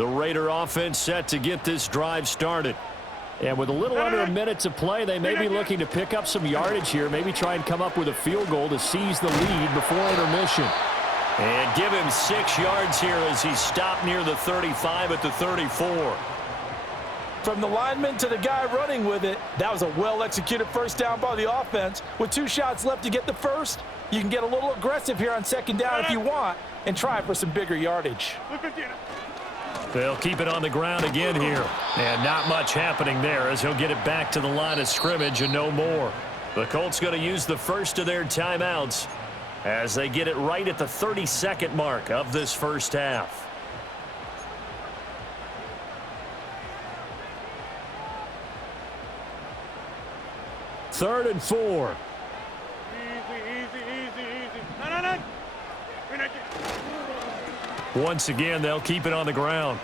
The Raider offense set to get this drive started. And with a little under a minute to play, they may be looking to pick up some yardage here, maybe try and come up with a field goal to seize the lead before intermission. And give him 6 yards here as he stopped near the 35 at the 34. From the lineman to the guy running with it, that was a well-executed first down by the offense. With 2 shots left to get the first, you can get a little aggressive here on second down if you want and try for some bigger yardage. They'll keep it on the ground again here. And not much happening there as he'll get it back to the line of scrimmage and no more. The Colts going to use the first of their timeouts as they get it right at the 30-second mark of this first half. Third and 4. Easy. Once again, they'll keep it on the ground.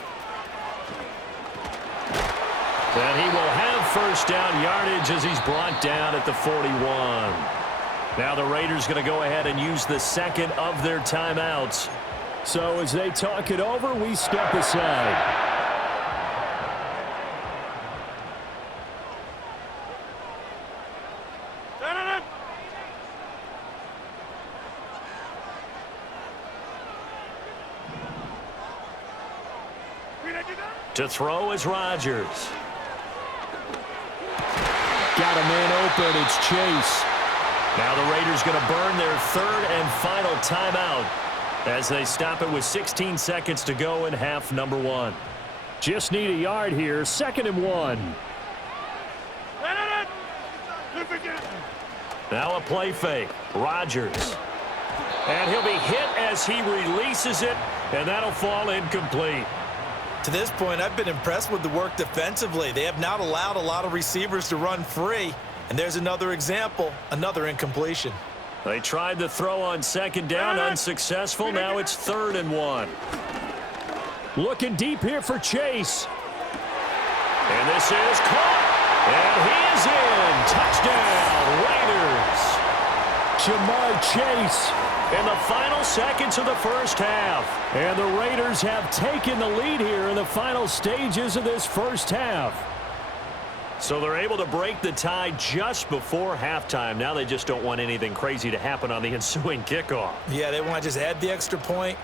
And he will have first down yardage as he's brought down at the 41. Now the Raiders going to go ahead and use the second of their timeouts. So as they talk it over, we step aside. To throw is Rodgers. Got a man open. It's Chase. Now the Raiders going to burn their third and final timeout as they stop it with 16 seconds to go in half number 1. Just need a yard here. 2nd and 1. Now a play fake. Rodgers. And he'll be hit as he releases it, and that'll fall incomplete. To this point, I've been impressed with the work defensively. They have not allowed a lot of receivers to run free. And there's another example, another incompletion. They tried to throw on second down, unsuccessful. Now it's 3rd and 1. Looking deep here for Chase. And this is caught. And he is in. Touchdown, Raiders. Jamar Chase in the final seconds of the first half. And the Raiders have taken the lead here in the final stages of this first half. So they're able to break the tie just before halftime. Now they just don't want anything crazy to happen on the ensuing kickoff. Yeah, they want to just add the extra point,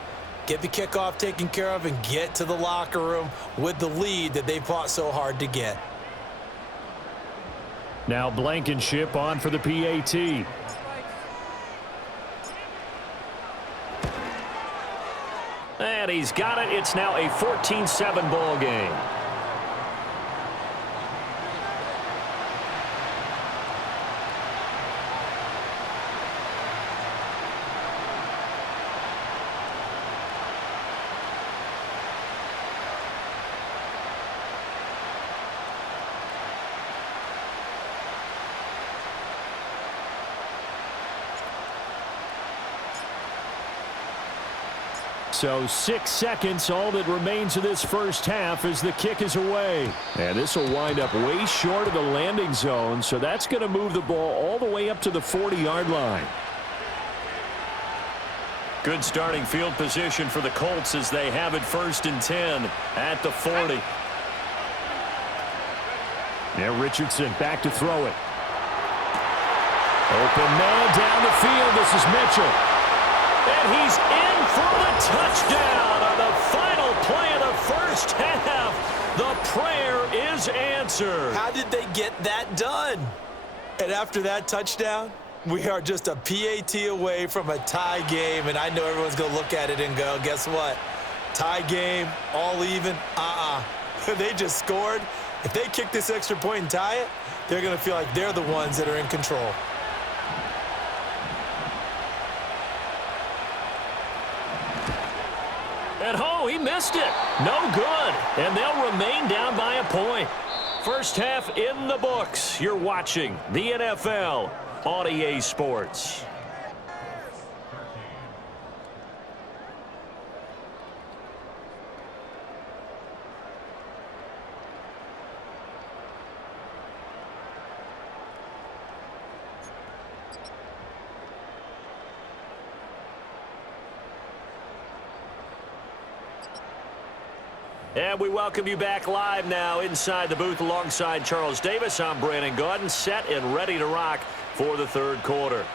get the kickoff taken care of, and get to the locker room with the lead that they fought so hard to get. Now Blankenship on for the PAT. And he's got it. It's now a 14-7 ball game. So 6 seconds, all that remains of this first half as the kick is away. And this will wind up way short of the landing zone, so that's going to move the ball all the way up to the 40-yard line. Good starting field position for the Colts as they have it 1st and 10 at the 40. Now Richardson back to throw it. Open man down the field. This is Mitchell. And he's in for the touchdown on the final play of the first half. The prayer is answered. How did they get that done? And after that touchdown, we are just a PAT away from a tie game. And I know everyone's going to look at it and go, guess what? Tie game, all even? They just scored. If they kick this extra point and tie it, they're going to feel like they're the ones that are in control. And oh, he missed it. No good. And they'll remain down by a point. First half in the books. You're watching the NFL on EA Sports. And we welcome you back live now inside the booth alongside Charles Davis. I'm Brandon Gaudin, set and ready to rock for the third quarter.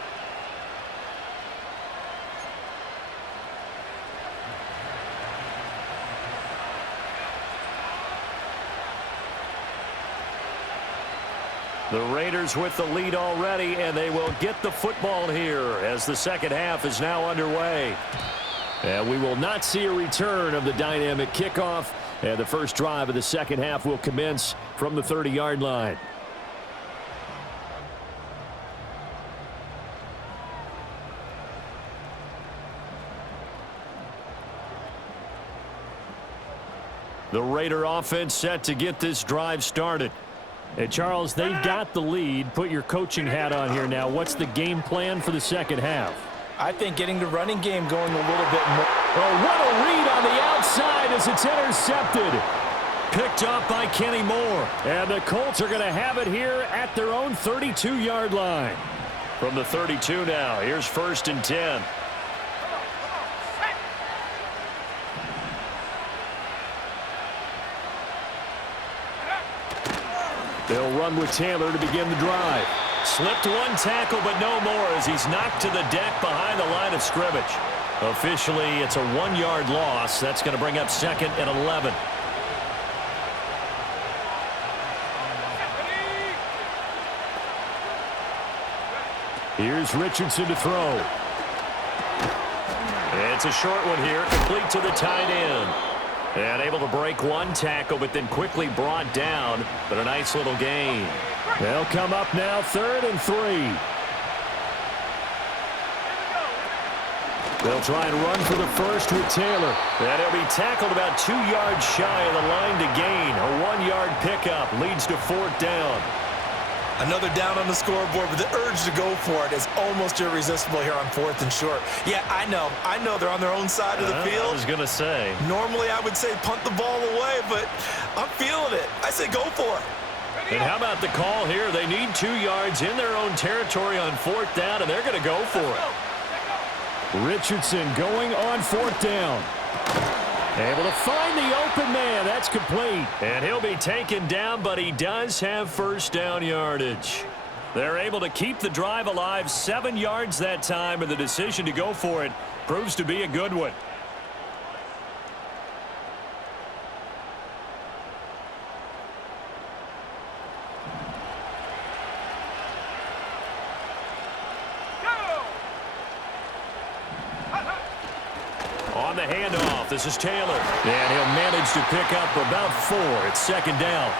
The Raiders with the lead already, and they will get the football here as the second half is now underway. And we will not see a return of the dynamic kickoff. And the first drive of the second half will commence from the 30-yard line. The Raider offense set to get this drive started. Hey, Charles, they've got the lead. Put your coaching hat on here now. What's the game plan for the second half? I think getting the running game going a little bit more. Oh, what a read on the outside as it's intercepted. Picked up by Kenny Moore. And the Colts are going to have it here at their own 32-yard line. From the 32 now, here's 1st and 10. They'll run with Taylor to begin the drive. Slipped one tackle, but no more as he's knocked to the deck behind the line of scrimmage. Officially, it's a 1-yard loss. That's going to bring up 2nd and 11. Here's Richardson to throw. It's a short one here, complete to the tight end. And able to break one tackle, but then quickly brought down. But a nice little gain. They'll come up now, 3rd and 3. They'll try and run for the first with Taylor. And he'll be tackled about 2 yards shy of the line to gain. A 1-yard pickup leads to 4th down. Another down on the scoreboard, but the urge to go for it is almost irresistible here on 4th and short. Yeah, I know they're on their own side of the field. I was going to say. Normally I would say punt the ball away, but I'm feeling it. I say go for it. And how about the call here? They need 2 yards in their own territory on 4th down, and they're going to go for it. Richardson going on 4th down. Able to find the open man. That's complete. And he'll be taken down, but he does have 1st down yardage. They're able to keep the drive alive, 7 yards that time, and the decision to go for it proves to be a good one. On the handoff, this is Taylor. And he'll manage to pick up about 4. It's 2nd down.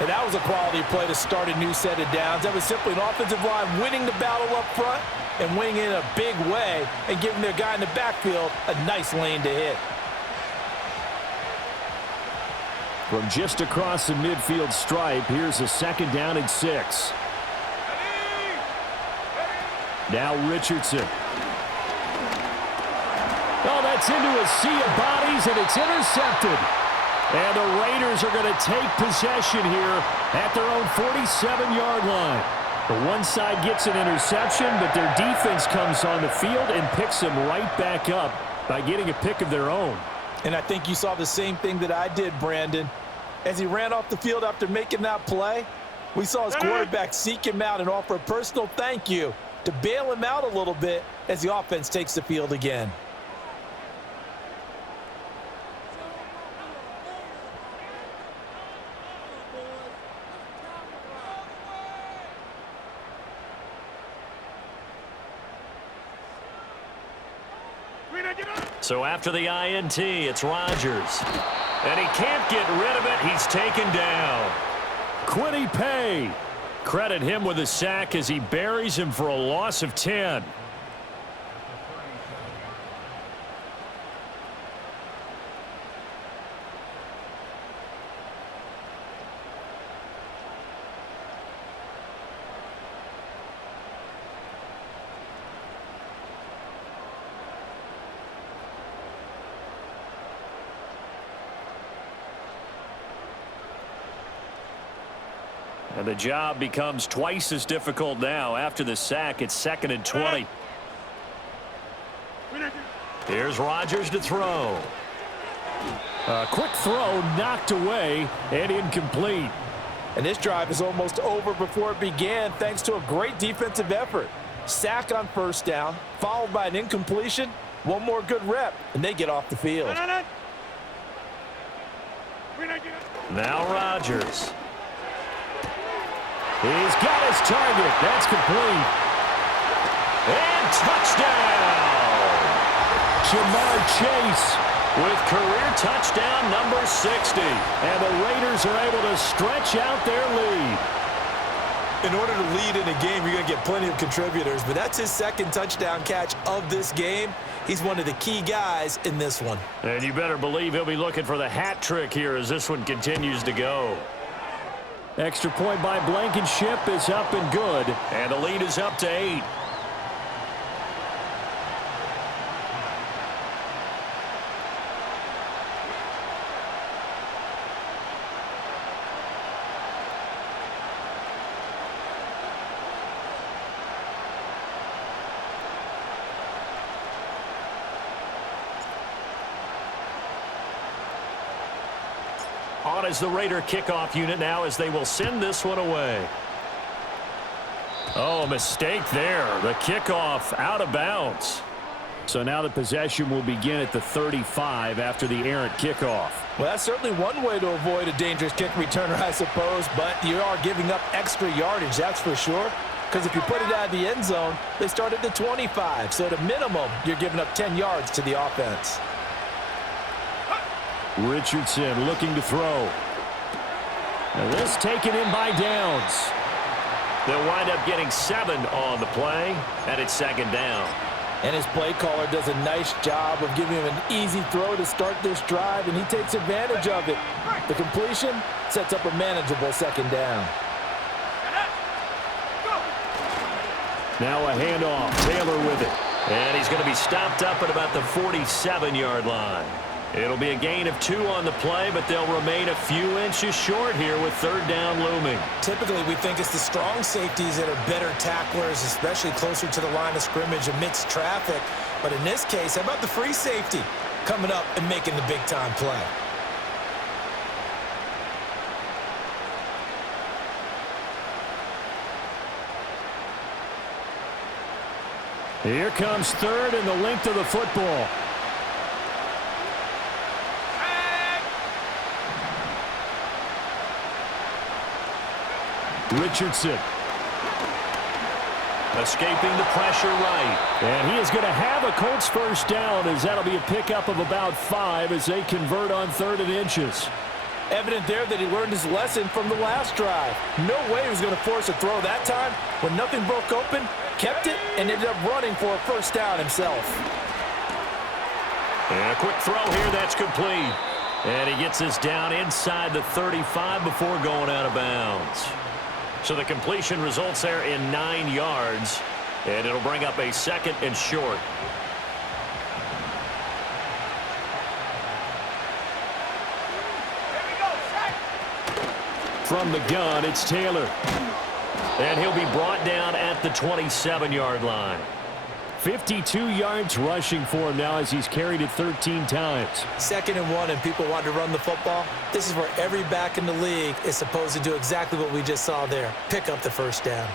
And that was a quality play to start a new set of downs. That was simply an offensive line winning the battle up front and winning in a big way and giving their guy in the backfield a nice lane to hit. From just across the midfield stripe, here's a 2nd down and 6. Now Richardson. Oh, that's into a sea of bodies, and it's intercepted. And the Raiders are going to take possession here at their own 47-yard line. The one side gets an interception, but their defense comes on the field and picks them right back up by getting a pick of their own. And I think you saw the same thing that I did, Brandon. As he ran off the field after making that play, we saw his quarterback seek him out and offer a personal thank you to bail him out a little bit as the offense takes the field again. So after the INT, it's Rodgers. And he can't get rid of it. He's taken down. Quiddy Pay. Credit him with a sack as he buries him for a loss of 10. And the job becomes twice as difficult now. After the sack, it's 2nd and 20. Here's Rodgers to throw. A quick throw knocked away and incomplete. And this drive is almost over before it began thanks to a great defensive effort. Sack on first down, followed by an incompletion. One more good rep, and they get off the field. Now Rodgers. He's got his target. That's complete. And touchdown! Jamar Chase with career touchdown number 60. And the Raiders are able to stretch out their lead. In order to lead in a game, you're going to get plenty of contributors, but that's his second touchdown catch of this game. He's one of the key guys in this one. And you better believe he'll be looking for the hat trick here as this one continues to go. Extra point by Blankenship is up and good. And the lead is up to 8. On is the Raider kickoff unit now as they will send this one away. Oh, a mistake there. The kickoff out of bounds. So now the possession will begin at the 35 after the errant kickoff. Well, that's certainly one way to avoid a dangerous kick returner, I suppose, but you are giving up extra yardage, that's for sure. Because if you put it out of the end zone, they start at the 25. So at a minimum, you're giving up 10 yards to the offense. Richardson looking to throw. And this taken in by Downs. They'll wind up getting 7 on the play, and it's second down. And his play caller does a nice job of giving him an easy throw to start this drive, and he takes advantage of it. The completion sets up a manageable second down. Now a handoff. Taylor with it. And he's going to be stopped up at about the 47-yard line. It'll be a gain of 2 on the play, but they'll remain a few inches short here with third down looming. Typically, we think it's the strong safeties that are better tacklers, especially closer to the line of scrimmage amidst traffic. But in this case, how about the free safety coming up and making the big-time play? Here comes third and the length of the football. Richardson. Escaping the pressure right. And he is going to have a Colts first down as that'll be a pickup of about 5 as they convert on 3rd and inches. Evident there that he learned his lesson from the last drive. No way he was going to force a throw that time. When nothing broke open, kept it, and ended up running for a first down himself. And a quick throw here, that's complete. And he gets this down inside the 35 before going out of bounds. So the completion results there in 9 yards, and it'll bring up a 2nd and short. From the gun, it's Taylor. And he'll be brought down at the 27-yard line. 52 yards rushing for him now as he's carried it 13 times. 2nd and 1 and people want to run the football. This is where every back in the league is supposed to do exactly what we just saw there. Pick up the first down.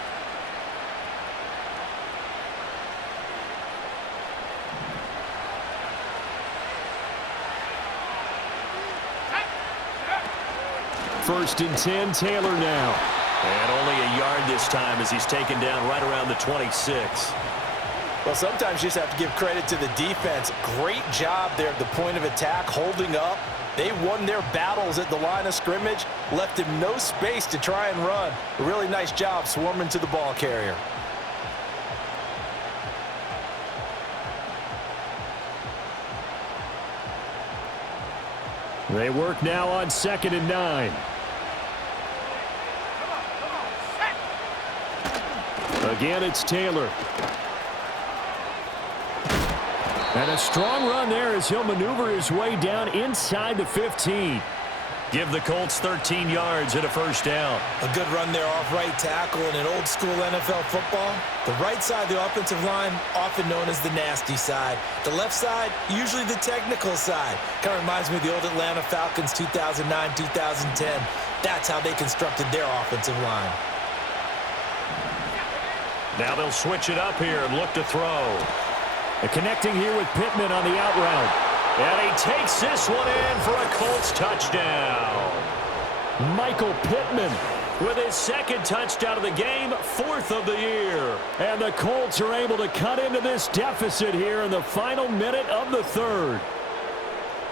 First and 10, Taylor now. And only a yard this time as he's taken down right around the 26. Well, sometimes you just have to give credit to the defense. Great job there at the point of attack, holding up. They won their battles at the line of scrimmage, left him no space to try and run. A really nice job swarming to the ball carrier. They work now on 2nd and 9. Again, it's Taylor. And a strong run there as he'll maneuver his way down inside the 15. Give the Colts 13 yards and a first down. A good run there off right tackle in an old-school NFL football. The right side of the offensive line, often known as the nasty side. The left side, usually the technical side. Kind of reminds me of the old Atlanta Falcons 2009, 2010. That's how they constructed their offensive line. Now they'll switch it up here and look to throw. Connecting here with Pittman on the out route. And he takes this one in for a Colts touchdown. Michael Pittman with his second touchdown of the game, 4th of the year. And the Colts are able to cut into this deficit here in the final minute of the 3rd.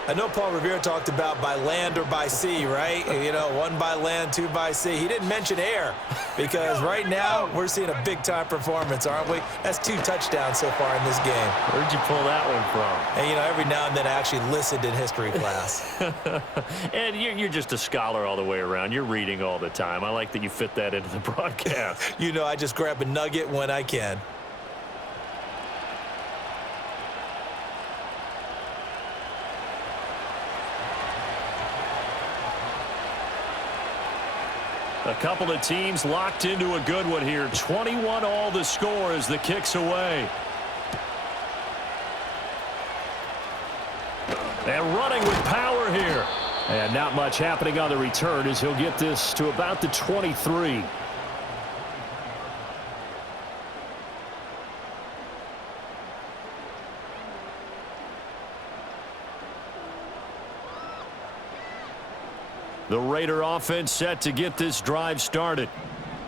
I know Paul Revere talked about by land or by sea, right? You know, 1 by land, 2 by sea. He didn't mention air because right now we're seeing a big-time performance, aren't we? That's 2 touchdowns so far in this game. Where'd you pull that one from? And, you know, every now and then I actually listened in history class. And you're just a scholar all the way around. You're reading all the time. I like that you fit that into the broadcast. You know, I just grab a nugget when I can. A couple of teams locked into a good one here. 21 all the score as the kick's away. And running with power here. And not much happening on the return as he'll get this to about the 23. The Raider offense set to get this drive started.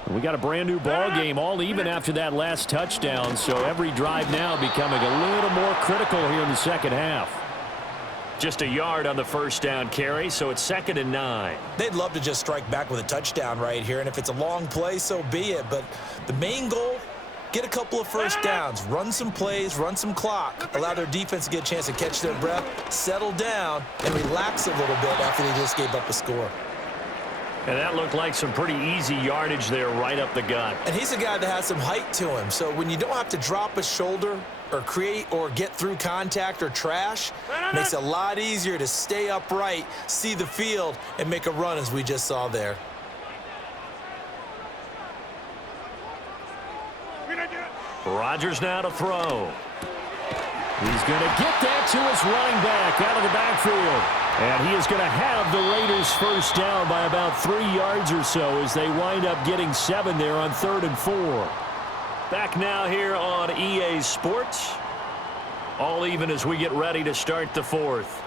We got a brand new ball game, all even after that last touchdown, so every drive now becoming a little more critical here in the second half. Just a yard on the first down carry, so it's 2nd and 9. They'd love to just strike back with a touchdown right here, and if it's a long play, so be it. But the main goal, get a couple of first downs, run some plays, run some clock, allow their defense to get a chance to catch their breath, settle down, and relax a little bit after they just gave up a score. And that looked like some pretty easy yardage there right up the gut. And he's a guy that has some height to him, so when you don't have to drop a shoulder or create or get through contact or trash, it makes it a lot easier to stay upright, see the field, and make a run as we just saw there. Rodgers now to throw. He's going to get that to his running back out of the backfield. And he is going to have the Raiders first down by about 3 yards or so as they wind up getting 7 there on 3rd and 4. Back now here on EA Sports. All even as we get ready to start the 4th.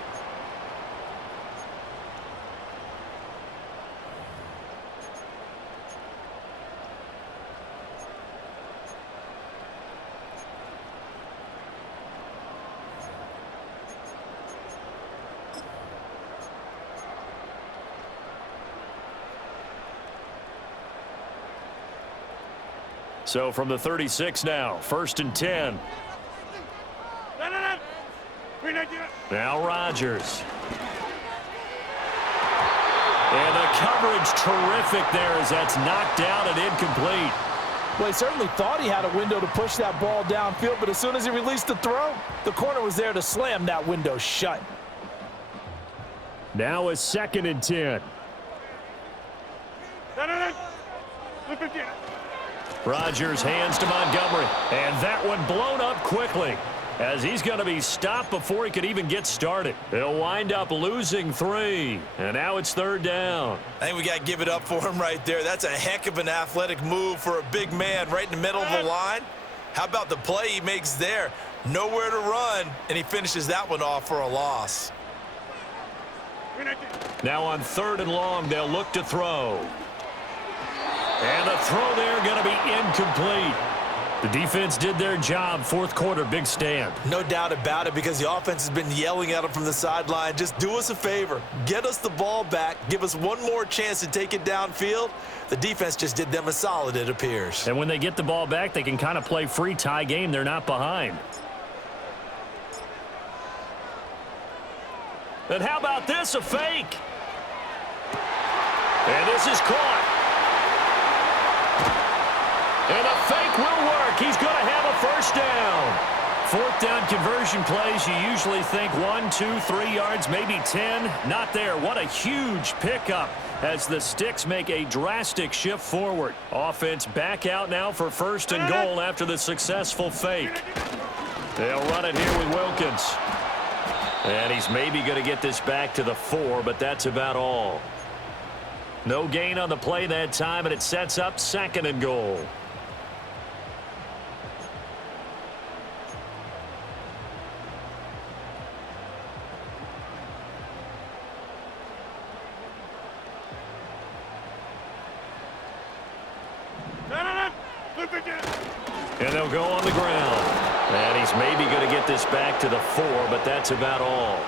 So from the 36 now, 1st and 10. Now Rodgers. And the coverage terrific there as that's knocked down and incomplete. Well, he certainly thought he had a window to push that ball downfield, but as soon as he released the throw, the corner was there to slam that window shut. Now a 2nd and 10. Rodgers hands to Montgomery, and that one blown up quickly as he's going to be stopped before he could even get started. They'll wind up losing 3, and now it's 3rd down. I think we got to give it up for him right there. That's a heck of an athletic move for a big man right in the middle of the line. How about the play he makes there? Nowhere to run, and he finishes that one off for a loss. Now on 3rd and long, they'll look to throw. And the throw there going to be incomplete. The defense did their job. 4th quarter, big stand. No doubt about it, because the offense has been yelling at him from the sideline. Just do us a favor. Get us the ball back. Give us one more chance to take it downfield. The defense just did them a solid, it appears. And when they get the ball back, they can kind of play free tie game. They're not behind. And how about this? A fake. And this is caught. And a fake will work. He's going to have a first down. Fourth down conversion plays, you usually think 1, 2, 3 yards, maybe 10. Not there. What a huge pickup as the Sticks make a drastic shift forward. Offense back out now for first and goal after the successful fake. They'll run it here with Wilkins. And he's maybe going to get this back to the 4, but that's about all. No gain on the play that time, and it sets up second and goal. And they'll go on the ground. And he's maybe going to get this back to the 4, but that's about all.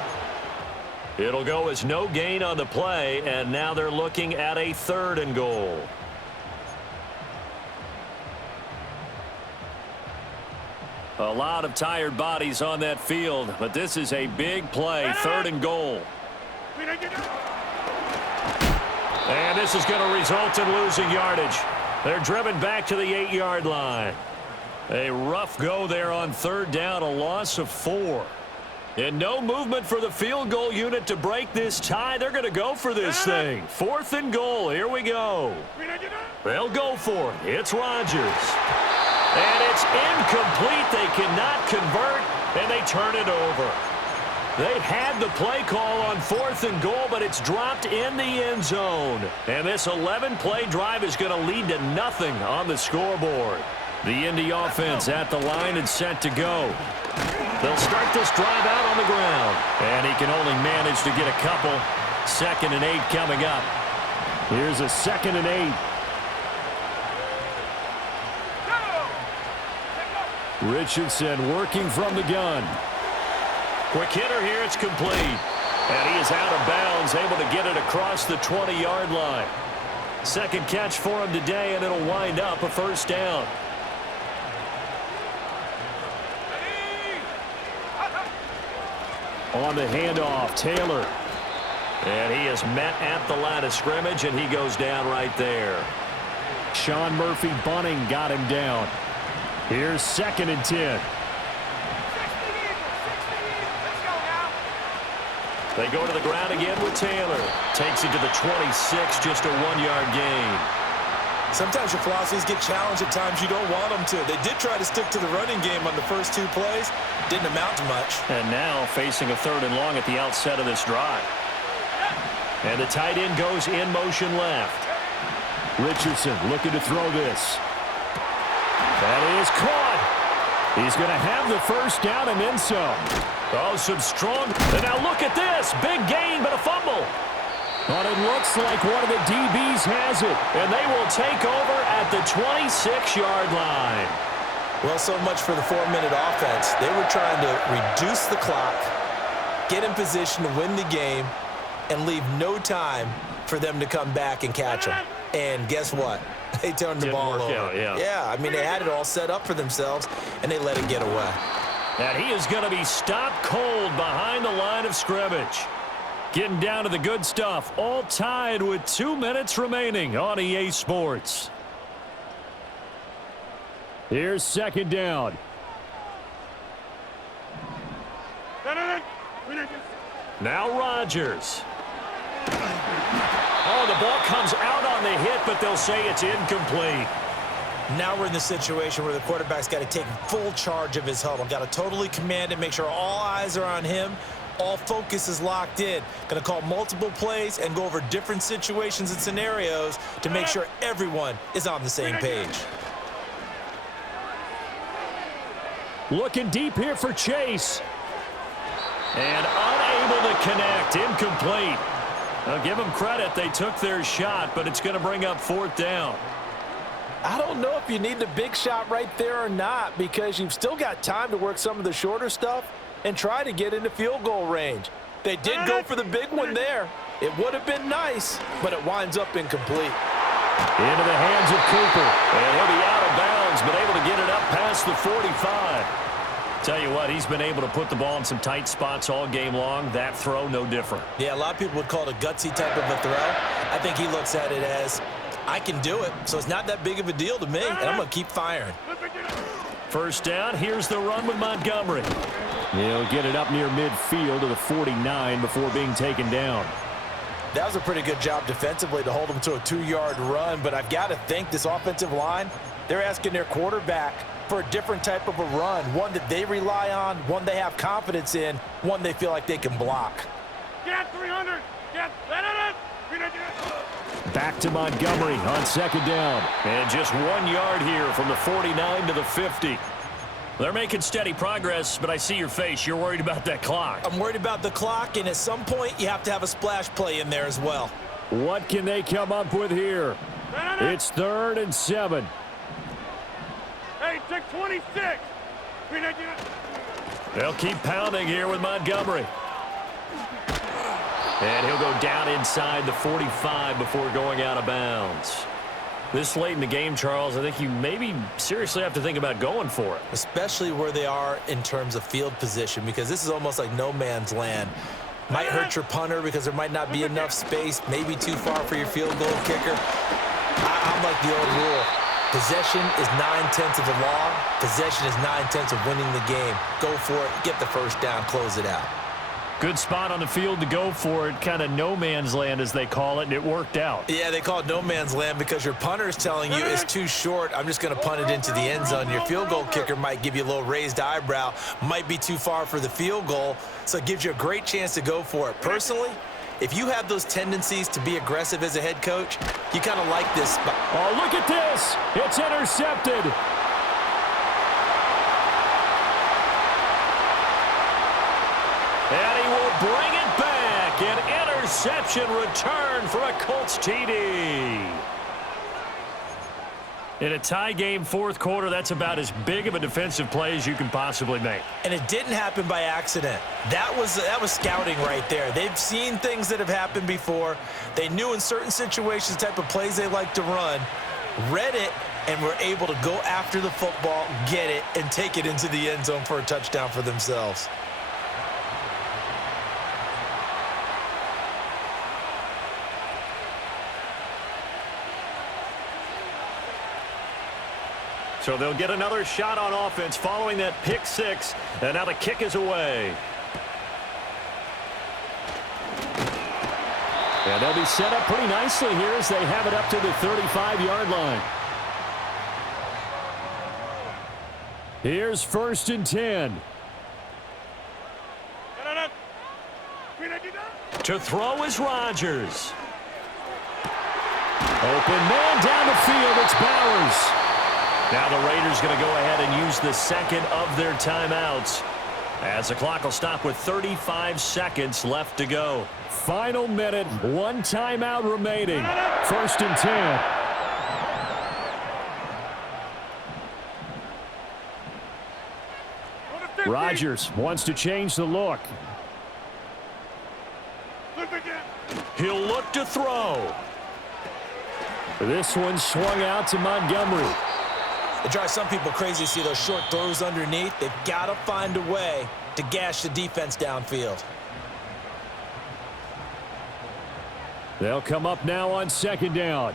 It'll go as no gain on the play, and now they're looking at a third and goal. A lot of tired bodies on that field, but this is a big play, third and goal. And this is going to result in losing yardage. They're driven back to the 8-yard line. A rough go there on third down, a loss of 4. And no movement for the field goal unit to break this tie. They're going to go for this thing. Fourth and goal. Here we go. They'll go for it. It's Rodgers. And it's incomplete. They cannot convert, and they turn it over. They had the play call on fourth and goal, but it's dropped in the end zone. And this 11-play drive is going to lead to nothing on the scoreboard. The Indy offense at the line and set to go. They'll start this drive out on the ground. And he can only manage to get a couple. 2nd and 8 coming up. Here's a 2nd and 8. Richardson working from the gun. Quick hitter here, it's complete. And he is out of bounds, able to get it across the 20-yard line. Second catch for him today, and it'll wind up a first down. On the handoff, Taylor. And he is met at the line of scrimmage, and he goes down right there. Sean Murphy Bunting got him down. Here's 2nd and 10. They go to the ground again with Taylor. Takes it to the 26, just a 1-yard gain. Sometimes your philosophies get challenged at times you don't want them to. They did try to stick to the running game on the first 2 plays. Didn't amount to much. And now facing a 3rd and long at the outset of this drive. And the tight end goes in motion left. Richardson looking to throw this. That is caught. He's going to have the first down and then some. Oh, some strong. And now look at this. Big gain, but a fumble. But it looks like one of the DBs has it. And they will take over at the 26-yard line. Well, so much for the 4-minute offense. They were trying to reduce the clock, get in position to win the game, and leave no time for them to come back and catch them. And guess what? They turned the ball over. Yeah, I mean, they had it all set up for themselves, and they let it get away. And he is going to be stopped cold behind the line of scrimmage. Getting down to the good stuff, all tied with 2 minutes remaining on EA Sports. Here's 2nd down. Now Rodgers. Oh, the ball comes out on the hit, but they'll say it's incomplete. Now we're in the situation where the quarterback's got to take full charge of his huddle. Got to totally command it, make sure all eyes are on him. All focus is locked in. Going to call multiple plays and go over different situations and scenarios to make sure everyone is on the same page. Looking deep here for Chase. And unable to connect. Incomplete. I'll give them credit. They took their shot, but it's going to bring up 4th down. I don't know if you need the big shot right there or not, because you've still got time to work some of the shorter stuff and try to get into field goal range. They did go for the big one there. It would have been nice, but it winds up incomplete. Into the hands of Cooper. And he'll be out of bounds, but able to get it up past the 45. Tell you what, he's been able to put the ball in some tight spots all game long. That throw, no different. Yeah, a lot of people would call it a gutsy type of a throw. I think he looks at it as, I can do it, so it's not that big of a deal to me, and I'm going to keep firing. First down, here's the run with Montgomery. He'll get it up near midfield to the 49 before being taken down. That was a pretty good job defensively to hold him to a 2-yard run, but I've got to think this offensive line, they're asking their quarterback for a different type of a run, one that they rely on, one they have confidence in, one they feel like they can block. Get 300! Get that! Back to Montgomery on second down. And just 1 yard here from the 49 to the 50. They're making steady progress, but I see your face. You're worried about that clock. I'm worried about the clock, and at some point, you have to have a splash play in there as well. What can they come up with here? It's 3rd and 7. Hey, take 26! They'll keep pounding here with Montgomery. And he'll go down inside the 45 before going out of bounds. This late in the game, Charles, I think you maybe seriously have to think about going for it. Especially where they are in terms of field position, because this is almost like no man's land. Might hurt your punter because there might not be enough space, maybe too far for your field goal kicker. I'm like the old rule. Possession is 9/10 of the law. Possession is 9/10 of winning the game. Go for it, get the first down, close it out. Good spot on the field to go for it, kind of no man's land as they call it, and it worked out. Yeah, they call it no man's land because your punter is telling you it's too short. I'm just going to punt it into the end zone. Your field goal kicker might give you a little raised eyebrow, might be too far for the field goal, so it gives you a great chance to go for it. Personally, if you have those tendencies to be aggressive as a head coach, you kind of like this spot. Oh, look at this. It's intercepted. And he will bring it back. An interception return for a Colts TD. In a tie game, fourth quarter, that's about as big of a defensive play as you can possibly make. And it didn't happen by accident. That was scouting right there. They've seen things that have happened before. They knew in certain situations the type of plays they like to run, read it, and were able to go after the football, get it, and take it into the end zone for a touchdown for themselves. So they'll get another shot on offense following that pick six, and now the kick is away. And they'll be set up pretty nicely here as they have it up to the 35-yard line. Here's 1st and 10. To throw is Rodgers. Open man down the field. It's Bowers. Now the Raiders going to go ahead and use the second of their timeouts, as the clock will stop with 35 seconds left to go. Final minute, 1 timeout remaining. 1st and 10. Rodgers wants to change the look. He'll look to throw. This one swung out to Montgomery. It drives some people crazy to see those short throws underneath. They've got to find a way to gash the defense downfield. They'll come up now on 2nd down.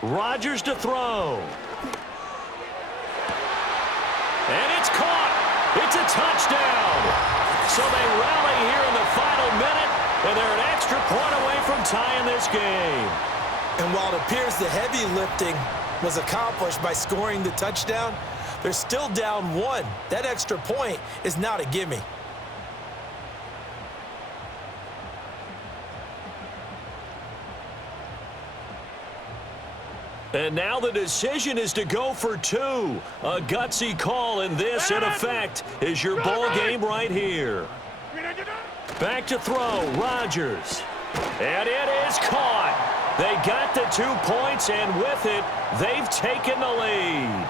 Rodgers to throw. And it's caught. It's a touchdown. So they rally here in the final minute, and they're an extra point away from tying this game. And while it appears the heavy lifting was accomplished by scoring the touchdown, they're still down 1. That extra point is not a gimme. And now the decision is to go for 2. A gutsy call, and this, in effect, is your ball game right here. Back to throw, Rodgers. And it is caught. They got the 2 points, and with it, they've taken the lead.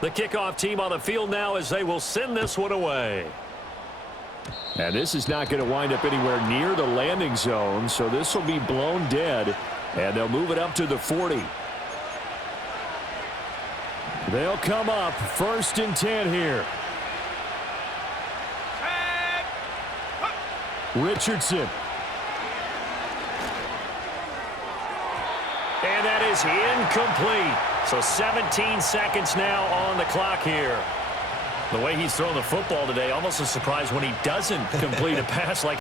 The kickoff team on the field now as they will send this one away. And this is not going to wind up anywhere near the landing zone, so this will be blown dead, and they'll move it up to the 40. They'll come up 1st and 10 here. Richardson. And that is incomplete. So 17 seconds now on the clock here. The way he's throwing the football today, almost a surprise when he doesn't complete a pass like